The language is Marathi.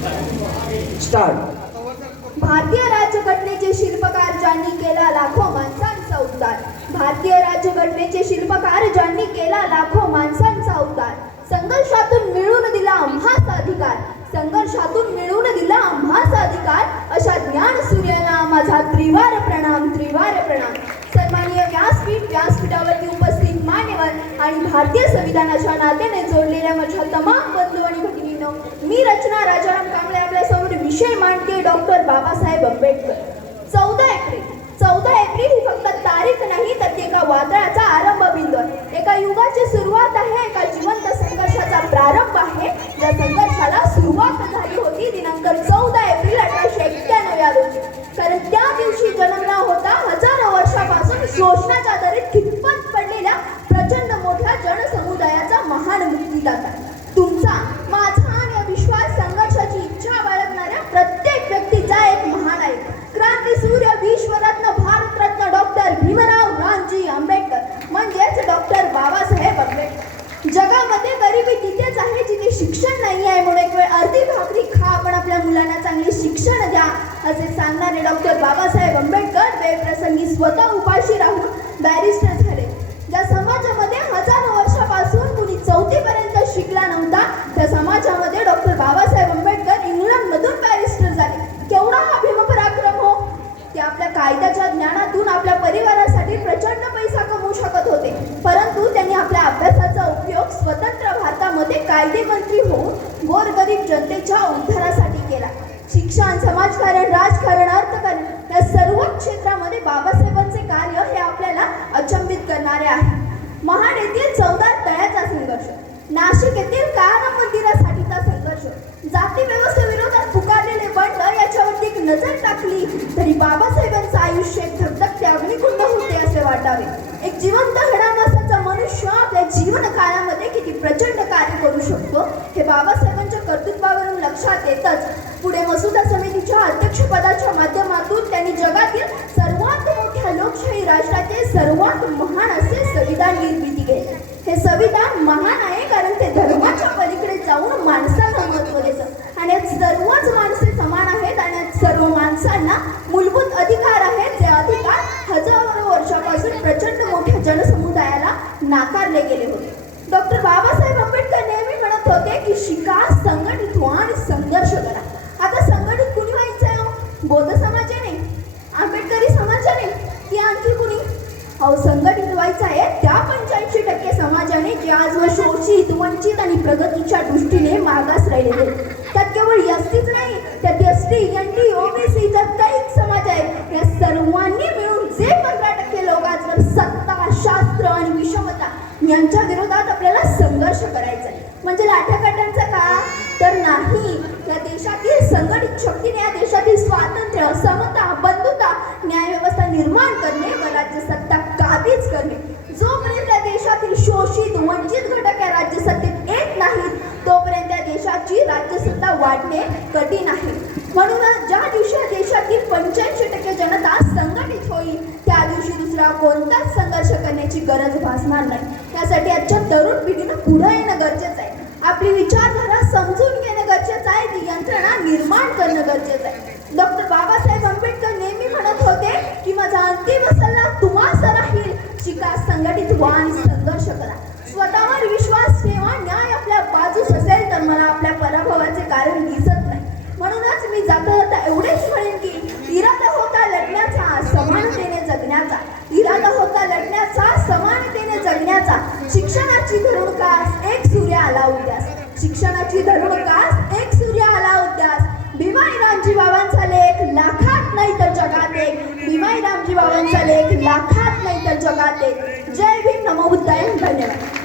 स्टार्ट. भारतीय राज्यघटनेचे शिल्पकार ज्यांनी केला लाखो माणसांचा उद्धार. भारतीय राज्यघटनेचे शिल्पकार ज्यांनी केला लाखो माणसांचा उद्धार. संघर्षातून मिळवून दिला आम्हास अधिकार. संघर्षातून मिळवून दिला आम्हास अधिकार. अशा ज्ञान सूर्याला माझा त्रिवार प्रणाम, त्रिवार प्रणाम. सन्माननीय व्यासपीठावरती उपस्थित मान्यवर आणि भारतीय संविधानाच्या नात्याने जोडलेल्या माझ्या तमाम बंधू आणि भगिनींनो, मी रचना राजाराम कांबळे आपल्या समोर विषय मांडते डॉक्टर बाबासाहेब आंबेडकर. 14 एप्रिल ही फक्त तारीख नाही, तर ती एका वादळाचा आरंभ बिंदू आहे. एका युगाची सुरुवात आहे, एका जिवंत संघर्षाचा प्रारंभ आहे. ज्या संघर्षाला सुरुवात झाली होती दिनांक 14 एप्रिल 1891 या रोजी. कारण त्या दिवशी जन्मला होता हजारो वर्षापासून शोषणाच्या दरीत खितपत पडलेल्या प्रचंड मोठ्या जनसमुदायाचा महान मुक्तिदाता. तुमचा, माझा आणि अविश्वास संघर्षाची इच्छा बाळगणाऱ्या प्रत्येक व्यक्तीचा एक महान आहे. क्रांतीसूर्य, विश्वरत्न, भारतरत्न डॉक्टर भीमराव रामजी आंबेडकर म्हणजेच डॉक्टर बाबासाहेब आंबेडकर. जगामध्ये गरिबी तिथेच आहे जिथे शिक्षण नाही आहे, म्हणून एक वेळ अर्धी भाकरी खा, पण आपल्या मुलांना चांगले शिक्षण द्या असे सांगणारे डॉक्टर बाबासाहेब आंबेडकर वेळप्रसंगी स्वतः उपाशी राहून बॅरिस्टर झाले. ज्या समाजामध्ये हजारो वर्षापासून कुणी 4थी पर्यंत शिकला नव्हता, त्या समाजामध्ये डॉक्टर बाबासाहेब आंबेडकर इंग्लंडमधून बॅरिस्टर झाले. केवढा हा भीमपराक्रम हो! ते आपल्या कायद्याच्या ज्ञानातून आपल्या परिवारासाठी प्रचंड पैसा कमवू शकत होते, परंतु त्यांनी आपल्या अभ्यासाचा उपयोग स्वतंत्र भारतामध्ये कायदेमंत्री होऊन गोरगरीब जनतेच्या उद्धारासाठी केला. शिक्षण, समाजकारण, राजकारण, अर्थकारण या सर्व क्षेत्रामध्ये बाबासाहेबांचे कार्य हे आपल्याला अचंबित करणारे आहे. महाड येथील 14 तळ्याचा संघर्ष, नाशिक येथील काळा मंदिरासाठीचा संघर्ष, जाती व्यवस्थेविरोधात पुकारलेले बंड याच्यावरती एक नजर टाकली तरी बाबासाहेबांचं आयुष्य धगधगते अग्निकुंड होते असे वाटावे. एक जिवंत हडामासाचा मनुष्य आपल्या जीवन काळामध्ये किती प्रचंड कार्य करू शकतो हे बाबासाहेबांच्या कर्तृत्वावरून लक्षात येतच. पुढे मसुदा समितीच्या अध्यक्षपदाच्या माध्यमातून त्यांनी जगातील सर्वात मोठ्या लोकशाही राष्ट्राचे सर्वात महान असे संविधान निर्मिती केले. हे संविधान महान आहे कारण ते धर्माच्या पलीकडे जाऊन माणसाला महत्त्व देतं आणि सर्वच माणसे समान आहेत आणि सर्व माणसांना मूलभूत अधिकार आहेत. जे अधिकार हजारो वर्षापासून प्रचंड मोठ्या जनसमुदायाला नाकारले गेले होते. डॉक्टर बाबासाहेब आंबेडकर नेहमी म्हणत होते की शिका, संघटित व्हा आणि संघर्ष करा. आता संघटित कुणी व्हायचंय हो? बौद्ध समाजाने, आंबेडकरी समाजाने की आणखी कुणी? अहो, संघटित व्हायचं आहे त्या 85% समाजाने जे आजवर शोषित, वंचित आणि प्रगतीच्या दृष्टीने मागास राहिलेले. त्यात केवळ एसटीच नाही, त्यात एसटी, एनटी, ओबीसी इतर काही समाज आहेत. या सर्वांनी मिळून जे 15% लोक आजवर सत्ता, शास्त्र आणि विषमता यांच्या विरोधात आपल्याला संघर्ष करायचा आहे. म्हणजे लाठाकाठांचा का? तर नाही. या देशातील संघटित शक्तीने या देशातील स्वातंत्र्य, समता, बंधुता, न्यायव्यवस्था निर्माण करणे व राज्य सत्ता काबीज करणे. जोपर्यंत या देशातील शोषित, वंचित घटक या राज्य सत्तेत येत नाहीत तोपर्यंत या देशाची राज्यसत्ता वाढणे कठीण आहे. म्हणून ज्या दिवशी देशातील 85% जनता संघटित होईल त्या दिवशी दुसरा कोणताच संघर्ष करण्याची गरज भासणार नाही. त्यासाठी आजच्या तरुण पिढीनं पुढे येणं गरजेचं आहे. आपली विचारधारा समजून घेणं गरजेचं आहे. ती यंत्रणा निर्माण करणं गरजेचं आहे. डॉक्टर बाबासाहेब आंबेडकर नेहमी म्हणत होते की माझा अंतिम सल्ला तुम्हास राहील, शिका, संघटित व्हा आणि संघर्ष करा. स्वतःवर विश्वास ठेवा. न्याय आपल्या बाजूस असेल तर मला आपल्या पराभवाचे कारण दिसत नाही. म्हणूनच मी जाता जाता एवढेच म्हणेन की इरादा होता लढण्याचा, समानतेने जगण्याचा. इरादा होता लढण्याचा, समानतेने जगण्याचा. शिक्षणाची धरुणकास, एक सूर्य आला उद्यास. शिक्षणाची धरुणकास, एक सूर्य आला उद्यास. भीमाई रामजी बाबांचा लेख लाखात नाही तर जगात एक. भीमाई रामजी बाबांचा लेख लाखात नाही तर जगात एक. जय भीम, नमो बुद्धाय. धन्यवाद.